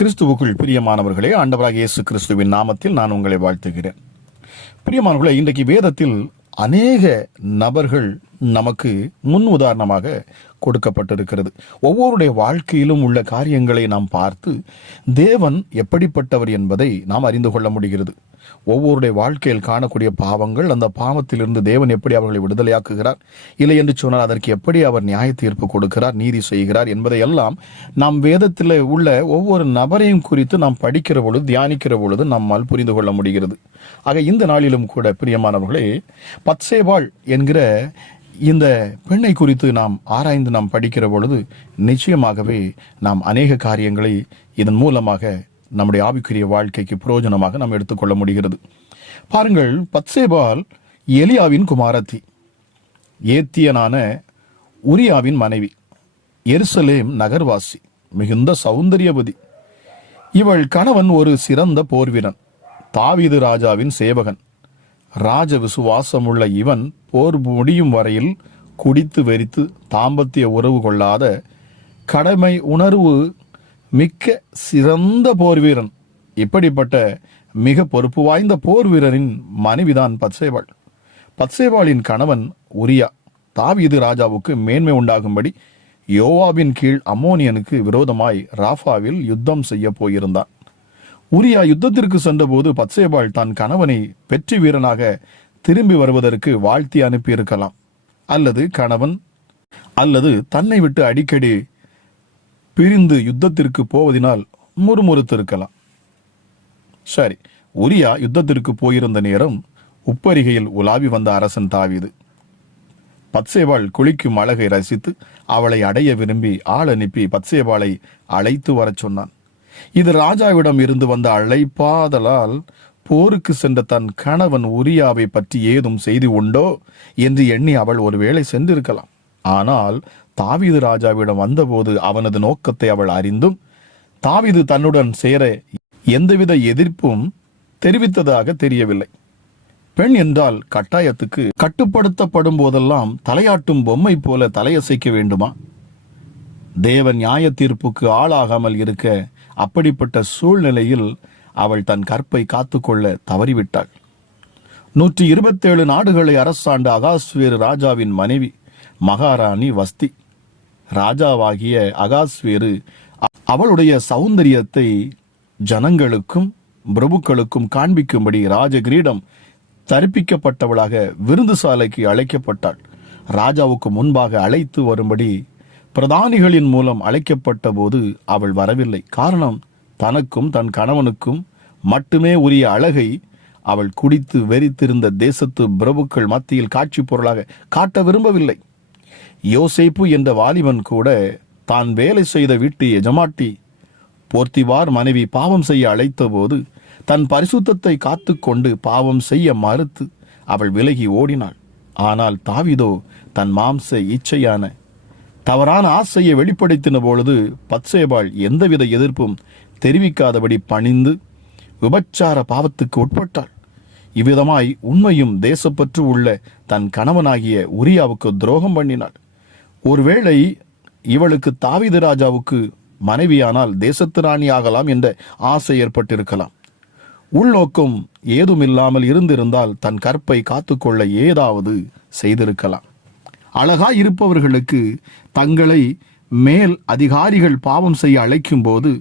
கிறிஸ்துவுக்குள் பிரியமானவர்களே, ஆண்டவராகிய இயேசு கிறிஸ்துவின் நாமத்தில் நான் உங்களை வாழ்த்துகிறேன். பிரியமானவர்களே, இன்றைக்கு வேதத்தில் அநேக நபர்கள் நமக்கு முன் உதாரணமாக கொடுக்கப்பட்டிருக்கிறது. ஒவ்வொருடைய வாழ்க்கையிலும் உள்ள காரியங்களை நாம் பார்த்து தேவன் எப்படிப்பட்டவர் என்பதை நாம் அறிந்து கொள்ள முடிகிறது. ஒவ்வொருடைய வாழ்க்கையில் காணக்கூடிய பாவங்கள், அந்த பாவத்திலிருந்து தேவன் எப்படி அவர்களை விடுதலையாக்குகிறார், இல்லை என்று சொன்னால் அதற்கு எப்படி அவர் நியாய தீர்ப்பு கொடுக்கிறார், நீதி செய்கிறார் என்பதையெல்லாம் நாம் வேதத்தில் உள்ள ஒவ்வொரு நபரையும் குறித்து நாம் படிக்கிற பொழுது, தியானிக்கிற பொழுது நம்மால் புரிந்து கொள்ள முடிகிறது. ஆக இந்த நாளிலும் கூட பிரியமானவர்களே, பத்சேபாள் என்கிற இந்த பெண்ணை குறித்து நாம் ஆராய்ந்து நாம் படிக்கிற பொழுது நிச்சயமாகவே நாம் அநேக காரியங்களை இதன் மூலமாக நம்முடைய ஆவிக்குரிய வாழ்க்கைக்கு பிரயோஜனமாக நாம் எடுத்துக்கொள்ள முடிகிறது. பாருங்கள், பத்சேபாள் எலியாவின் குமாரத்தி, ஏத்தியனான உரியாவின் மனைவி, எருசலேம் நகர்வாசி, மிகுந்த சௌந்தரியவதி. இவள் கணவன் ஒரு சிறந்த போர்வீரன், தாவீது ராஜாவின் சேவகன். ராஜ விசுவாசமுள்ள இவன் போர் முடியும் வரையில் குடித்து வெறித்து தாம்பத்திய உறவு கொள்ளாத கடமை உணர்வு மிக்க சிறந்த போர் வீரன். இப்படிப்பட்ட மிக பொறுப்பு வாய்ந்த போர் வீரரின் மனைவிதான் பத்சேபாள். பத்சேபாளின் கணவன் உரியா தாவீது ராஜாவுக்கு மேன்மை உண்டாகும்படி யோவாபின் கீழ் அம்மோனியனுக்கு விரோதமாய் ராஃபாவில் யுத்தம் செய்ய போயிருந்தான். உரியா யுத்தத்திற்கு சென்றபோது பத்சேபாள் தன் கணவனை வெற்றி வீரனாக திரும்பி வருவதற்கு வாழ்த்தி அனுப்பியிருக்கலாம், அல்லது கணவன் அல்லது தன்னை விட்டு அடிக்கடி பிரிந்து யுத்தத்திற்கு போவதனால் முறுமுறுத்திருக்கலாம். சரி, உரியா யுத்தத்திற்கு போயிருந்த நேரம் உப்பரிகையில் உலாவி வந்த அரசன் தாவீது. பத்சேபாள் குளிக்கும் அழகை ரசித்து அவளை அடைய விரும்பி ஆள் அனுப்பி பத்சேபாளை அழைத்து வரச் சொன்னான். இது ராஜாவிடம் இருந்து வந்த அழைப்பாதலால் போருக்கு சென்ற தன் கணவன் உரியாவை பற்றி ஏதும் செய்தி உண்டோ என்று எண்ணி அவள் ஒருவேளை சென்றிருக்கலாம். ஆனால் தாவீது ராஜாவிடம் வந்தபோது அவனது நோக்கத்தை அவள் அறிந்தும் தாவீது தன்னுடன் சேர எந்தவித எதிர்ப்பும் தெரிவித்ததாக தெரியவில்லை. பெண் என்றால் கட்டாயத்துக்கு கட்டுப்படுத்தப்படும் போதெல்லாம் தலையாட்டும் பொம்மை போல தலையசைக்க வேண்டுமா? தேவ நியாய தீர்ப்புக்கு ஆளாகாமல் இருக்க அப்படிப்பட்ட சூழ்நிலையில் அவள் தன் கற்பை காத்துக்கொள்ள தவறிவிட்டாள். 127 நாடுகளை அரசாண்ட அகாஸ்வேரு ராஜாவின் மனைவி மகாராணி வஸ்தி. ராஜாவாகிய அகாஸ்வேரு அவளுடைய சௌந்தரியத்தை ஜனங்களுக்கும் பிரபுக்களுக்கும் காண்பிக்கும்படி ராஜகிரீடம் தரிப்பிக்கப்பட்டவளாக விருந்து சாலைக்கு அழைக்கப்பட்டாள். ராஜாவுக்கு முன்பாக அழைத்து வரும்படி பிரதானிகளின் மூலம் அழைக்கப்பட்ட போது அவள் வரவில்லை. காரணம், தனக்கும் தன் கணவனுக்கும் மட்டுமே உரிய அழகை அவள் குடித்து வெறித்திருந்த தேசத்து பிரபுக்கள் மத்தியில் காட்சி பொருளாக காட்ட விரும்பவில்லை. யோசேப்பு என்ற வாலிபன் கூட தான் வேலை செய்த வீட்டு எஜமாட்டி போர்த்திபார் மனைவி பாவம் செய்ய அழைத்த போது தன் பரிசுத்தத்தை காத்து கொண்டு பாவம் செய்ய மறுத்து அவள் விலகி ஓடினாள். ஆனால் தாவீதோ தன் மாம்ச இச்சையான தவறான ஆசையை வெளிப்படுத்தின பொழுது பத்சேபாள் எந்தவித எதிர்ப்பும் தெரிவிக்காதபடி பணிந்து விபச்சார பாவத்துக்கு உட்பட்டாள். இவ்விதமாய் உண்மையும் தேசப்பற்று உள்ள தன் கணவனாகிய உரியாவுக்கு துரோகம் பண்ணினாள். ஒருவேளை இவளுக்கு தாவீது ராஜாவுக்கு மனைவியானால் தேசத்து ராணி ஆகலாம் என்ற ஆசை ஏற்பட்டிருக்கலாம். உள்நோக்கம் ஏதுமில்லாமல் இருந்திருந்தால் தன் கற்பை காத்துக்கொள்ள ஏதாவது செய்திருக்கலாம். அழகாய் இருப்பவர்களுக்கு தங்களை மேல் அதிகாரிகள் பாவம் செய்ய அழைக்கும் போது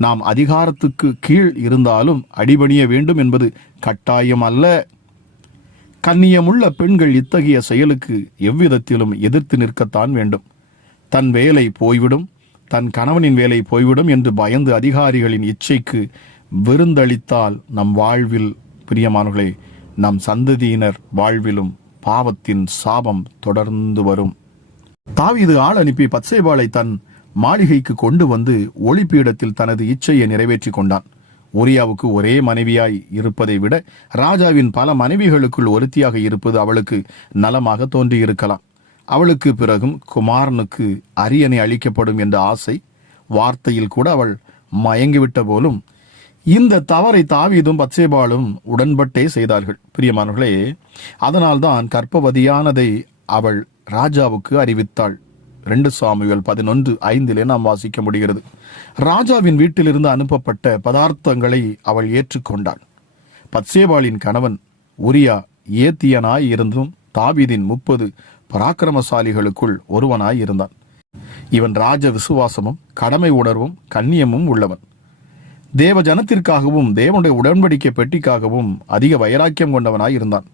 நாம் அதிகாரத்துக்கு கீழ் இருந்தாலும் அடிபணிய வேண்டும் என்பது கட்டாயம் அல்ல. கண்ணியமுள்ள பெண்கள் இத்தகைய செயலுக்கு எவ்விதத்திலும் எதிர்த்து நிற்கத்தான் வேண்டும். தன் வேலை போய்விடும், தன் கணவனின் வேலை போய்விடும் என்று பயந்து அதிகாரிகளின் இச்சைக்கு விருந்தளித்தால் நம் வாழ்வில், பிரியமானவர்களே, நம் சந்ததியினர் வாழ்விலும் பாவத்தின் சாபம் தொடர்ந்து வரும். தாவீது ஆள் அனுப்பி பத்சேபாளை தன் மாளிகைக்கு கொண்டு வந்து ஒளிப்பீடத்தில் தனது இச்சையை நிறைவேற்றி கொண்டான். உரியாவுக்கு ஒரே மனைவியாய் இருப்பதை விட ராஜாவின் பல மனைவிகளுக்குள் ஒருத்தியாக இருப்பது அவளுக்கு நலமாக தோன்றியிருக்கலாம். அவளுக்கு பிறகும் குமாரனுக்கு அரியணை அளிக்கப்படும் என்ற ஆசை வார்த்தையில் கூட அவள் மயங்கிவிட்ட போலும் இந்த தவறை தாவீதும் பத்சேபாளும் உடன்பட்டே செய்தார்கள். பிரியமானவர்களே, அதனால்தான் கர்ப்பவதியானதை அவள் ராஜாவுக்கு அறிவித்தாள். 2 சாமுவேல் 11:5 நாம் வாசிக்க முடிகிறது. ராஜாவின் வீட்டிலிருந்து அனுப்பப்பட்ட பதார்த்தங்களை அவள் ஏற்றுக்கொண்டாள். பத்சேபாளின் கணவன் உரியா ஏத்தியனாய் இருந்தும் தாவீதின் 30 பராக்கிரமசாலிகளுக்குள் ஒருவனாய் இருந்தான். இவன் ராஜ விசுவாசமும் கடமை உணர்வும் கண்ணியமும் உள்ளவன். தேவ ஜனத்திற்காகவும் தேவனுடைய உடன்படிக்கை பெட்டிக்காகவும் அதிக வைராக்கியம் கொண்டவனாய் இருந்தான்.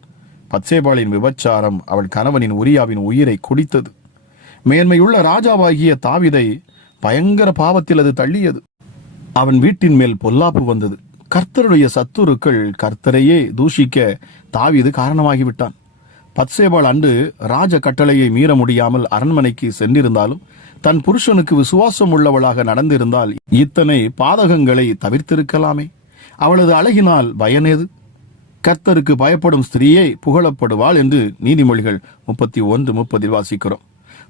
பத்சேபாளின் விபச்சாரம் அவள் கணவனின் உரியாவின் உயிரை குடித்தது. மேன்மையுள்ள ராஜாவாகிய தாவீதை பயங்கர பாவத்தில் அது தள்ளியது. அவன் வீட்டின் மேல் பொல்லாப்பு வந்தது. கர்த்தருடைய சத்துருக்கள் கர்த்தரையே தூஷிக்க தாவீது காரணமாகிவிட்டான். பத்சேபாள் அன்று ராஜ கட்டளையை மீற முடியாமல் அரண்மனைக்கு சென்றிருந்தாலும் தன் புருஷனுக்கு விசுவாசம் உள்ளவளாக நடந்திருந்தால் இத்தனை பாதகங்களை தவிர்த்திருக்கலாமே. அவளது அழகினால் பயனேது? கர்த்தருக்கு பயப்படும் ஸ்திரீயே புகழப்படுவாள் என்று நீதிமொழிகள் 31:30 வாசிக்கிறோம்.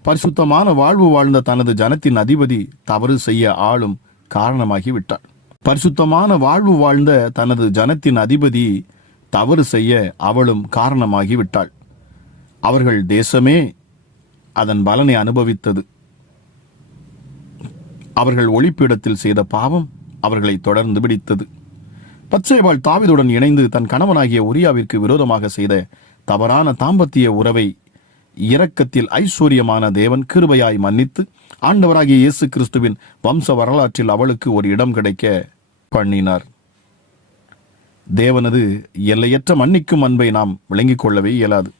பரிசுத்தமான வாழ்வு வாழ்ந்த தனது ஜனத்தின் அதிபதி தவறு செய்ய ஆளும் காரணமாகி விட்டாள். பரிசுத்தமான வாழ்வு வாழ்ந்த தனது ஜனத்தின் அதிபதி தவறு செய்ய அவளும் காரணமாகி விட்டாள். அவர்கள் தேசமே அதன் பலனை அனுபவித்தது. அவர்கள் ஒளிப்பீடத்தில் செய்த பாவம் அவர்களை தொடர்ந்து பிடித்தது. பத்சேபாள் தாவீதுடன் இணைந்து தன் கணவனாகிய உரியாவிற்கு விரோதமாக செய்த தவறான தாம்பத்திய உறவை இரக்கத்தில் ஐஸ்வர்யமான தேவன் கிருபையாய் மன்னித்து ஆண்டவராகிய இயேசு கிறிஸ்துவின் வம்ச வரலாற்றில் அவளுக்கு ஒரு இடம் கிடைக்க பண்ணினார். தேவனது எல்லையற்ற மன்னிக்கும் அன்பை நாம் விளங்கிக் கொள்ளவே இயலாது.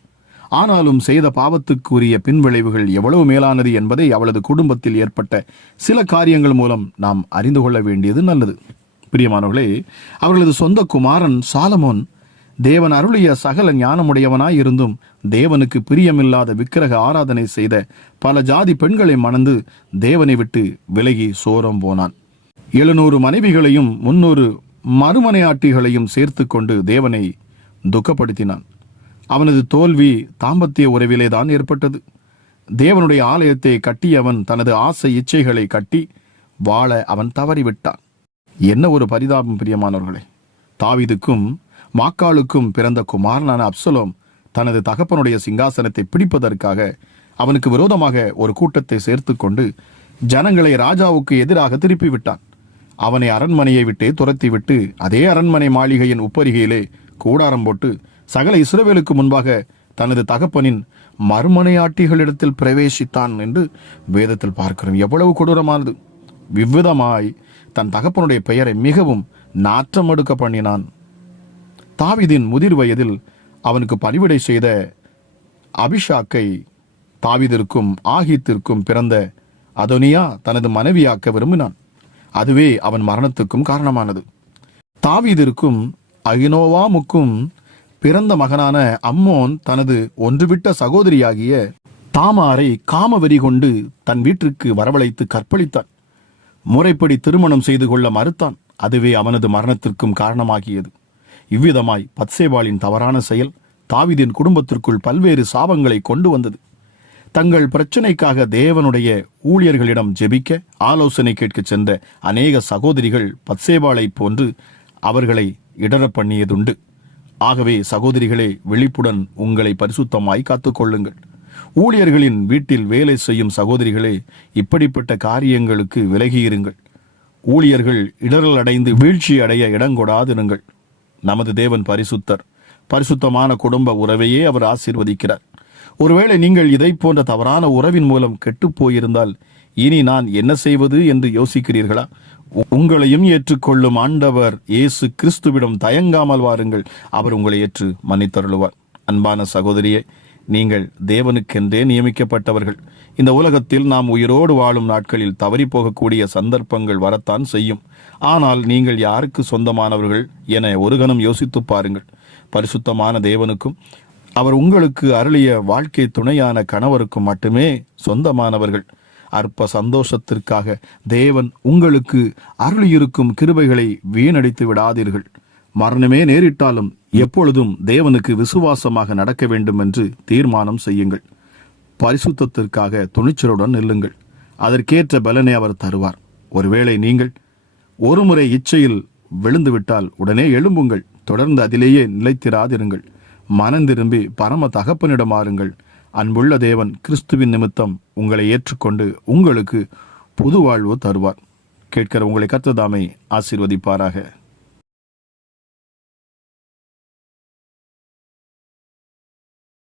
ஆனாலும் செய்த பாவத்துக்குரிய பின்விளைவுகள் எவ்வளவு மேலானது என்பதை அவளது குடும்பத்தில் ஏற்பட்ட சில காரியங்கள் மூலம் நாம் அறிந்து கொள்ள வேண்டியது நல்லது. பிரியமானவர்களே, அவர்களது சொந்த குமாரன் சாலமோன் தேவன் அருளிய சகல ஞானமுடையவனாய் இருந்தும் தேவனுக்கு பிரியமில்லாத விக்கிரக ஆராதனை செய்த பல ஜாதி பெண்களை மணந்து தேவனை விட்டு விலகி சோரம் போனான். 700 மனைவிகளையும் 300 மறுமனையாட்டிகளையும் சேர்த்து கொண்டு தேவனை துக்கப்படுத்தினான். அவனது தோல்வி தாம்பத்திய உறவிலே தான் ஏற்பட்டது. தேவனுடைய ஆலயத்தை கட்டியவன் தனது ஆசை இச்சைகளை கட்டி வாழ அவன் தவறிவிட்டான். என்ன ஒரு பரிதாபம் பிரியமானவர்களே! தாவீதுக்கும் மாக்காளுக்கும் பிறந்த குமாரனான அப்சலோம் தனது தகப்பனுடைய சிங்காசனத்தை பிடிப்பதற்காக அவனுக்கு விரோதமாக ஒரு கூட்டத்தை சேர்த்து கொண்டு ஜனங்களை ராஜாவுக்கு எதிராக திருப்பிவிட்டான். அவனை அரண்மனையை விட்டே துரத்திவிட்டு அதே அரண்மனை மாளிகையின் உப்பரிகையிலே கூடாரம் போட்டு சகல இஸ்ரவேலுக்கு முன்பாக தனது தகப்பனின் மறுமனையாட்டிகளிடத்தில் பிரவேசித்தான் என்று வேதத்தில் பார்க்கிறோம். எவ்வளவு கொடூரமானது! விவ்விதமாய் தன் தகப்பனுடைய பெயரை மிகவும் நாற்றம் எடுக்க பண்ணினான். தாவீதின் முதிர் வயதில் அவனுக்கு பணிவிடை செய்த அபிஷாக்கை தாவீதிற்கும் ஆகீத்திற்கும் பிறந்த அதோனியா தனது மனைவியாக்க விரும்பினான். அதுவே அவன் மரணத்துக்கும் காரணமானது. தாவீதிற்கும் அகினோவாமுக்கும் பிறந்த மகனான அம்மோன் தனது ஒன்றுவிட்ட சகோதரியாகிய தாமாரை காமவெறி கொண்டு தன் வீட்டிற்கு வரவழைத்து கற்பழித்தான். முறைப்படி திருமணம் செய்து கொள்ள மறுத்தான். அதுவே அவனது மரணத்திற்கும் காரணமாகியது. இவ்விதமாய் பத்சேபாளின் தவறான செயல் தாவீதின் குடும்பத்திற்குள் பல்வேறு சாபங்களை கொண்டு வந்தது. தங்கள் பிரச்சனைக்காக தேவனுடைய ஊழியர்களிடம் ஜெபிக்க ஆலோசனை கேட்க சென்ற அநேக சகோதரிகள் பத்சேபாளை போன்று அவர்களை இடர பண்ணியதுண்டு. ஆகவே சகோதரிகளே, விழிப்புடன் உங்களை பரிசுத்தமாய் காத்துக்கொள்ளுங்கள். ஊழியர்களின் வீட்டில் வேலை செய்யும் சகோதரிகளே, இப்படிப்பட்ட காரியங்களுக்கு விலகியிருங்கள். ஊழியர்கள் இடரல் அடைந்து வீழ்ச்சி அடைய இடங்கொடாதிருங்கள். நமது தேவன் பரிசுத்தர். பரிசுத்தமான குடும்ப உறவையே அவர் ஆசீர்வதிக்கிறார். ஒருவேளை நீங்கள் இதை போன்ற தவறான உறவின் மூலம் கெட்டுப் போயிருந்தால் இனி நான் என்ன செய்வது என்று யோசிக்கிறீர்களா? உங்களையும் ஏற்றுக்கொள்ளும் ஆண்டவர் இயேசு கிறிஸ்துவிடம் தயங்காமல் வாருங்கள். அவர் உங்களை ஏற்று மன்னித்தருளுவார். அன்பான சகோதரியே, நீங்கள் தேவனுக்கென்றே நியமிக்கப்பட்டவர்கள். இந்த உலகத்தில் நாம் உயிரோடு வாழும் நாட்களில் தவறி போகக்கூடிய சந்தர்ப்பங்கள் வரத்தான் செய்யும். ஆனால் நீங்கள் யாருக்கு சொந்தமானவர்கள் என ஒரு கணம் யோசித்து பாருங்கள். பரிசுத்தமான தேவனுக்கும் அவர் உங்களுக்கு அருளிய வாழ்க்கை துணையான கணவருக்கும் மட்டுமே சொந்தமானவர்கள். அற்ப சந்தோஷத்திற்காக தேவன் உங்களுக்கு அருளியிருக்கும் கிருபைகளை வீணடித்து விடாதீர்கள். மரணமே நேரிட்டாலும் எப்பொழுதும் தேவனுக்கு விசுவாசமாக நடக்க வேண்டும் என்று தீர்மானம் செய்யுங்கள். பரிசுத்தத்திற்காக துணிச்சலுடன் நில்லுங்கள். அதற்கேற்ற பலனை அவர் தருவார். ஒருவேளை நீங்கள் ஒருமுறை இச்சையில் விழுந்துவிட்டால் உடனே எழும்புங்கள். தொடர்ந்து அதிலேயே நிலைத்திராதிருங்கள். மனம் திரும்பி பரம தகப்பனிடம் மாறுங்கள். அன்புள்ள தேவன் கிறிஸ்துவின் நிமித்தம் உங்களை ஏற்றுக்கொண்டு உங்களுக்கு புது வாழ்வு தருவார். கேட்கிற உங்களை கர்த்தர் தாமே ஆசீர்வதிப்பாராக.